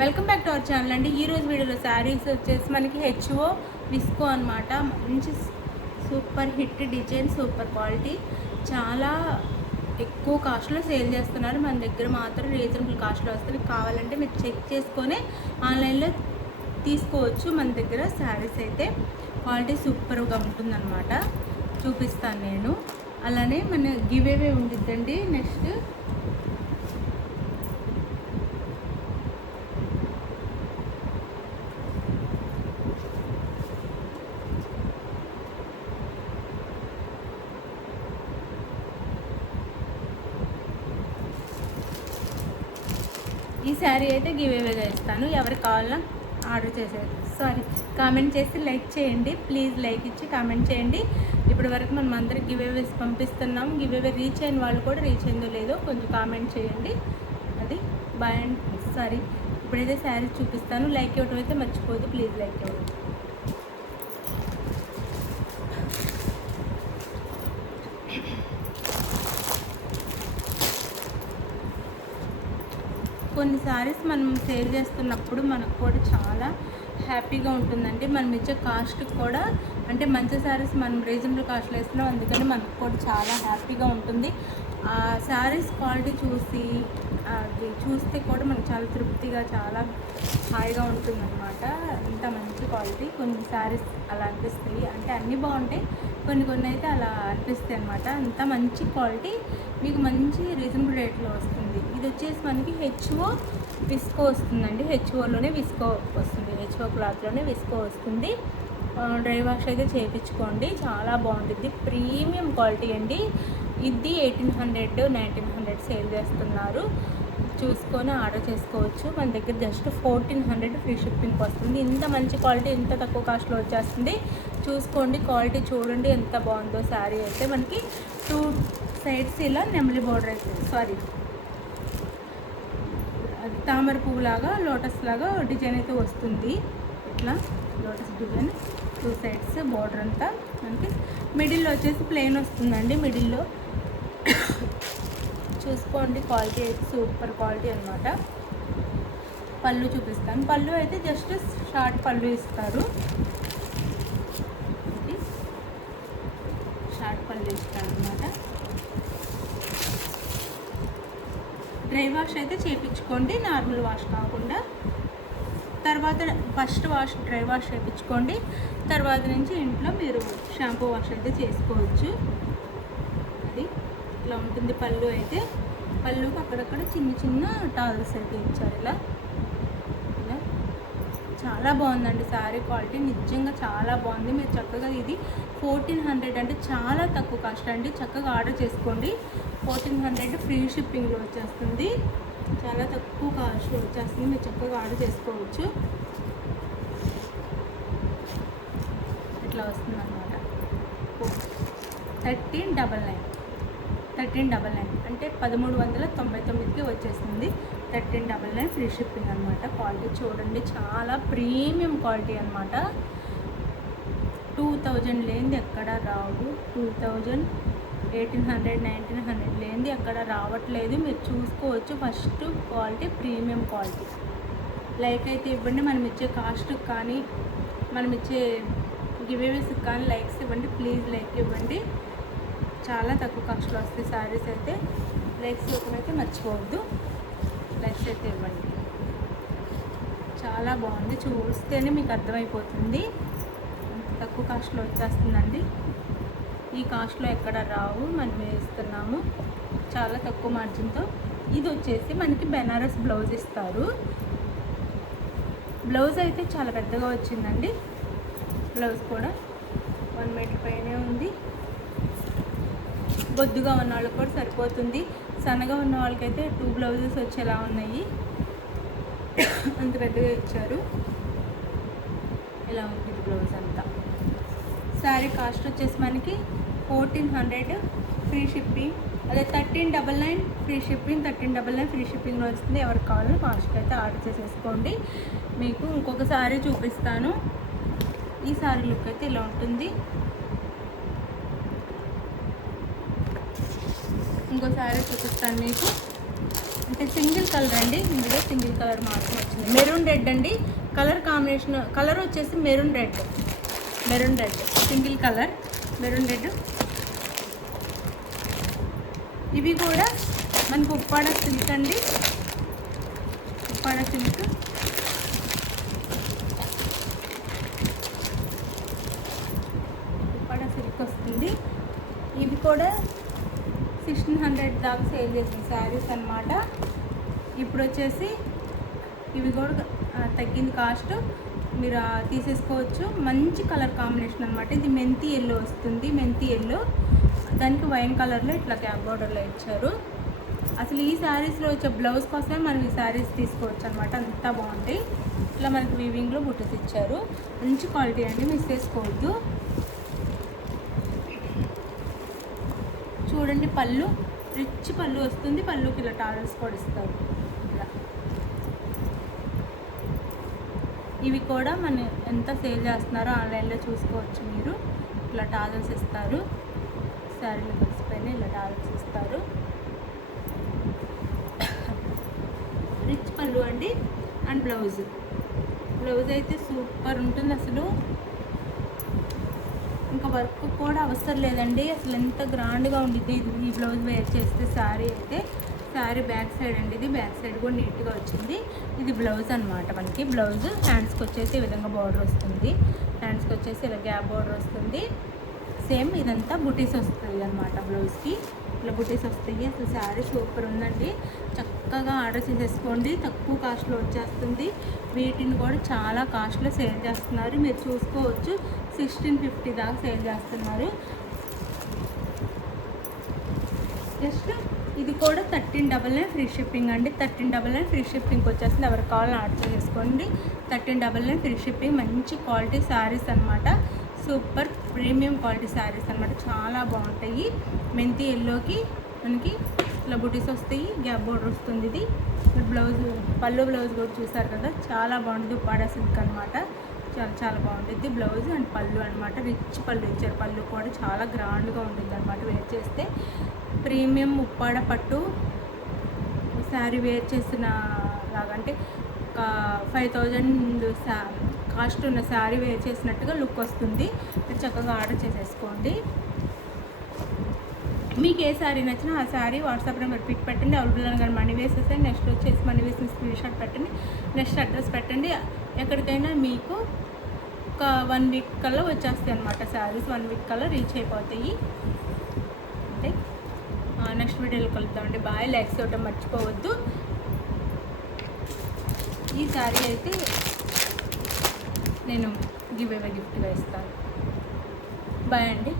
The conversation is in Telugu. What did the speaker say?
Welcome back to our channel అండి. ఈరోజు వీడియోలో శారీస్ వచ్చేసి మనకి హెచ్ఓ విస్కో అనమాట. మంచి super hit design, super quality, చాలా ఎక్కువ కాస్ట్లో సేల్ చేస్తున్నారు. మన దగ్గర మాత్రం రీజనబుల్ కాస్ట్లో వస్తుంది. కావాలంటే మీరు చెక్ చేసుకొని ఆన్లైన్లో తీసుకోవచ్చు. మన దగ్గర శారీస్ అయితే క్వాలిటీ సూపర్గా ఉంటుందన్నమాట. చూపిస్తాను నేను. అలానే మన గివ్ అవే ఉండిద్దండి. నెక్స్ట్ ఈ శారీ అయితే గివ్ అవేగా ఇస్తాను. ఎవరికి కావాలన్నా ఆర్డర్ చేసేది కామెంట్ చేసి లైక్ చేయండి. ప్లీజ్ లైక్ ఇచ్చి కామెంట్ చేయండి. ఇప్పటి వరకు మనం అందరికి గివ్ అవేస్ పంపిస్తున్నాం. గివ్ అవే రీచ్ అయిన వాళ్ళు కూడా రీచ్ అయిందో లేదో కొంచెం కామెంట్ చేయండి. అది బాయ్ అండ్ సారీ. ఇప్పుడైతే శారీ చూపిస్తాను. లైక్ ఇవ్వడం అయితే మర్చిపోదు. ప్లీజ్ లైక్ ఇవ్వండి. కొన్ని శారీస్ మనం సేల్ చేస్తున్నప్పుడు మనకు కూడా చాలా హ్యాపీగా ఉంటుందండి. మనం ఇచ్చే కాస్ట్ కూడా అంటే మంచి శారీస్ మనం రీజనబుల్ కాస్ట్లో వేస్తున్నాం, అందుకని మనకు కూడా చాలా హ్యాపీగా ఉంటుంది. ఆ శారీస్ క్వాలిటీ అది చూస్తే కూడా మనకు చాలా తృప్తిగా, చాలా హాయిగా ఉంటుందన్నమాట. అంత మంచి క్వాలిటీ. కొన్ని శారీస్ అలా అనిపిస్తాయి, అంటే అన్నీ బాగుంటాయి, కొన్ని అయితే అలా అనిపిస్తాయి అనమాట. అంత మంచి క్వాలిటీ మీకు మంచి రీజనబుల్ రేట్లో వస్తుంది. ఇది వచ్చేసి మనకి హెచ్ఓ విస్కో వస్తుందండి. హెచ్ఓలోనే విస్కో వస్తుంది. హెచ్ఓ క్లాత్లోనే విస్కో వస్తుంది. డ్రై వాష్ అయితే చేయించుకోండి. చాలా బాగుంటుంది. ప్రీమియం క్వాలిటీ అండి. ఇది 1800, 1900 సేల్ చేస్తున్నారు. చూసుకొని ఆర్డర్ చేసుకోవచ్చు. మన దగ్గర జస్ట్ 1400 ఫ్రీ షిప్పింగ్ వస్తుంది. ఇంత మంచి క్వాలిటీ ఇంత తక్కువ కాస్ట్లో వచ్చేస్తుంది. చూసుకోండి, క్వాలిటీ చూడండి ఎంత బాగుందో. శారీ అయితే మనకి 2 సైడ్స్ ఇలా నెమలి బోర్డర్ అయితే అది తామర పువ్వు లాగా, లోటస్ లాగా డిజైన్ అయితే వస్తుంది. ఇట్లా లోటస్ డిజైన్ 2 సైడ్స్ బోర్డర్ అంతా మనకి. మిడిల్లో వచ్చేసి ప్లెయిన్ వస్తుందండి. మిడిల్లో చూసుకోండి, క్వాలిటీ అయితే సూపర్ క్వాలిటీ అనమాట. పళ్ళు చూపిస్తాను. పళ్ళు అయితే జస్ట్ షార్ట్ పళ్ళు ఇస్తారు. షార్ట్ పళ్ళు ఇస్తారు అనమాట. డ్రై వాష్ అయితే చేయించుకోండి, నార్మల్ వాష్ కాకుండా. తర్వాత ఫస్ట్ వాష్ డ్రై వాష్ చేయించుకోండి. తర్వాత నుంచి ఇంట్లో మీరు షాంపూ వాష్ అయితే చేసుకోవచ్చు. అది ఇట్లా ఉంటుంది. పళ్ళు అయితే పళ్ళుకి అక్కడక్కడ చిన్న టాల్స్ అయితే ఇచ్చారు. ఇలా చాలా బాగుందండి శారీ క్వాలిటీ. నిజంగా చాలా బాగుంది. మీరు చక్కగా ఇది 1400 అంటే చాలా తక్కువ కాస్ట్ అండి. చక్కగా ఆర్డర్ చేసుకోండి. 1400 ఫ్రీ షిప్పింగ్లో వచ్చేస్తుంది. చాలా తక్కువ కాస్ట్లో వచ్చేస్తుంది. మీరు చక్కగా ఆర్డర్ చేసుకోవచ్చు. ఇట్లా వస్తుంది అన్నమాట. 1399 అంటే 1399కి వచ్చేసింది. 1399 ఫ్రీ షిప్పింగ్ అనమాట. క్వాలిటీ చూడండి, చాలా ప్రీమియం క్వాలిటీ అనమాట. 2000 లేనిది ఎక్కడ రావు. 2000, 1800, 1900 లేనిది ఎక్కడ రావట్లేదు. మీరు చూసుకోవచ్చు. First quality premium quality. Like అయితే ఇవ్వండి. మనం ఇచ్చే కాస్ట్కి కానీ, మనం ఇచ్చే గివేవేస్కి కానీ లైక్స్ ఇవ్వండి. ప్లీజ్ లైక్ ఇవ్వండి. చాలా తక్కువ కాస్ట్లో వస్తాయి శారీస్ అయితే. లైక్స్ ఇవ్వకమైతే మర్చిపోవద్దు. లైక్స్ అయితే ఇవ్వండి. చాలా బాగుంది. చూస్తేనే మీకు అర్థమైపోతుంది. తక్కువ కాస్ట్లో వచ్చేస్తుందండి. ఈ కాస్ట్లో ఎక్కడ రావు. మనం వేస్తున్నాము చాలా తక్కువ మార్జిన్తో. ఇది వచ్చేసి మనకి బెనారస్ బ్లౌజ్ ఇస్తారు. బ్లౌజ్ అయితే చాలా పెద్దగా వచ్చిందండి. బ్లౌజ్ కూడా 1 మీటర్ పైనే ఉంది. బొద్దుగా ఉన్న వాళ్ళకి కూడా సరిపోతుంది. సన్నగా ఉన్న వాళ్ళకైతే 2 బ్లౌజెస్ వచ్చేలా ఉన్నాయి. అంత పెద్దగా ఇచ్చారు. ఇలా ఉంటుంది బ్లౌజ్ అంతా. శారీ కాస్ట్ వచ్చేసి మనకి 1400 ఫ్రీ షిప్పింగ్. అదే 1399 ఫ్రీ షిప్పింగ్. 1399 ఫ్రీ షిప్పింగ్లో వస్తుంది. ఎవరికి కావాలో ఫాస్ట్గా అయితే ఆర్డర్ చేసేసుకోండి. మీకు ఇంకొక శారీ చూపిస్తాను. ఈ శారీ లుక్ అయితే ఇలా ఉంటుంది. ఇంకో శారీ చూపిస్తాను మీకు. అంటే సింగిల్ కలర్ అండి. ఇందులో సింగిల్ కలర్ మాత్రం వచ్చింది. మెరూన్ రెడ్ అండి. కలర్ కాంబినేషన్, కలర్ వచ్చేసి maroon red single colour maroon red. ఇవి కూడా మనకు ఉప్పాడ సిల్క్ అండి. ఉప్పాడ సిల్క్ వస్తుంది. ఇవి కూడా 1600 దాకా సేల్ చేసిన శారీస్ అన్నమాట. ఇప్పుడు వచ్చేసి ఇవి కూడా తగ్గింది కాస్ట్, మీరు తీసేసుకోవచ్చు. మంచి కలర్ కాంబినేషన్ అనమాట. ఇది మెంతి ఎల్లో వస్తుంది. మెంతి ఎల్లో దానికి వైన్ కలర్లో ఇట్లా క్యాప్ బోర్డర్లో ఇచ్చారు. అసలు ఈ శారీస్లో వచ్చే బ్లౌజ్ కోసమే మనం ఈ శారీస్ తీసుకోవచ్చు అనమాట. అంతా బాగుంటాయి. ఇట్లా మనకి వీవింగ్లో బుట్టస్ ఇచ్చారు. మంచి క్వాలిటీ అండి, మిస్ చేసుకోవద్దు. చూడండి, పళ్ళు రిచ్ పళ్ళు వస్తుంది. పళ్ళుకి ఇలా టారల్స్ కూడా ఇస్తారు. ఇలా ఇవి కూడా మన ఎంత సేల్ చేస్తున్నారో ఆన్లైన్లో చూసుకోవచ్చు మీరు. ఇట్లా టారల్స్ ఇస్తారు. శారీలో కలిసిపోయిన ఇలా టారల్స్ ఇస్తారు. రిచ్ పళ్ళు అండి. అండ్ బ్లౌజ్ అయితే సూపర్ ఉంటుంది అసలు. ఇంకా వర్క్ కూడా అవసరం లేదండి. అసలు ఎంత గ్రాండ్గా ఉండిద్ది ఈ బ్లౌజ్ వేర్ చేస్తే. శారీ అయితే శారీ బ్యాక్ సైడ్ అండి. ఇది బ్యాక్ సైడ్ కూడా నీట్గా వచ్చింది. ఇది బ్లౌజ్ అనమాట. మనకి బ్లౌజ్ హ్యాండ్స్కి వచ్చేసి ఈ విధంగా బార్డర్ వస్తుంది. హ్యాండ్స్కి వచ్చేసి ఇలా గ్యాప్ బార్డర్ వస్తుంది. సేమ్ ఇదంతా బుటీస్ వస్తుంది అనమాట. బ్లౌజ్కి ఇలా బుటీస్ వస్తాయి. అసలు శారీ సూపర్ ఉందండి. చక్కగా ఆర్డర్ చేసేసుకోండి. తక్కువ కాస్ట్లో వచ్చేస్తుంది. వీటిని కూడా చాలా కాస్ట్లో సేల్ చేస్తున్నారు. మీరు చూసుకోవచ్చు. 1650 దాకా సేల్ చేస్తున్నారు. జస్ట్ ఇది కూడా 1399 ఫ్రీ షిప్పింగ్ అండి. 1399 ఫ్రీ షిప్పింగ్కి వచ్చేస్తుంది. ఎవరికి కావాలని ఆర్డర్ చేసుకోండి. 1399 ఫ్రీ షిప్పింగ్. మంచి క్వాలిటీ శారీస్ అనమాట. సూపర్ ప్రీమియం క్వాలిటీ శారీస్ అనమాట. చాలా బాగుంటాయి. మెంతి ఎల్లోకి మనకి ఇలా బుటీస్ వస్తాయి. గ్యాప్ బోర్డర్ వస్తుంది. ఇది బ్లౌజ్, పళ్ళు బ్లౌజ్ కూడా చూసారు కదా, చాలా బాగుంటుంది. ఉప్పాడ సిల్క్ అనమాట. చాలా బాగుంటుంది బ్లౌజ్ అండ్ పళ్ళు అనమాట. రిచ్ పళ్ళు ఇచ్చారు. పళ్ళు కూడా చాలా గ్రాండ్గా ఉంటుంది అనమాట. వేర్ చేస్తే ప్రీమియం ఉప్పాడ పట్టు శారీ వేర్ చేసిన లాగంటే ఒక 5000 కాస్ట్ ఉన్న శారీ వేర్ చేసినట్టుగా లుక్ వస్తుంది. మీరు చక్కగా ఆర్డర్ చేసేసుకోండి. మీకు ఏ శారీ నచ్చినా ఆ శారీ వాట్సాప్ నెంబర్ పిక్ పెట్టండి. అవైలబుల్ అనగానే మనీ వేసేసండి. నెక్స్ట్ వచ్చేసి మనీ వేసిన స్క్రీన్ షాట్ పెట్టండి. నెక్స్ట్ అడ్రస్ పెట్టండి. ఎక్కడికైనా మీకు ఒక 1 వీక్ కల్లా వచ్చేస్తాయి అనమాట. శారీస్ 1 వీక్ కల్లా రీచ్ అయిపోతాయి. అంటే నెక్స్ట్ వీడియోలో కలుద్దామండి. బాయ్. లైక్స్ ఇవ్వడం మర్చిపోవద్దు. ఈ శారీ అయితే నేను గివ్ అవే గిఫ్ట్గా ఇస్తాను. బాయ్ అండి.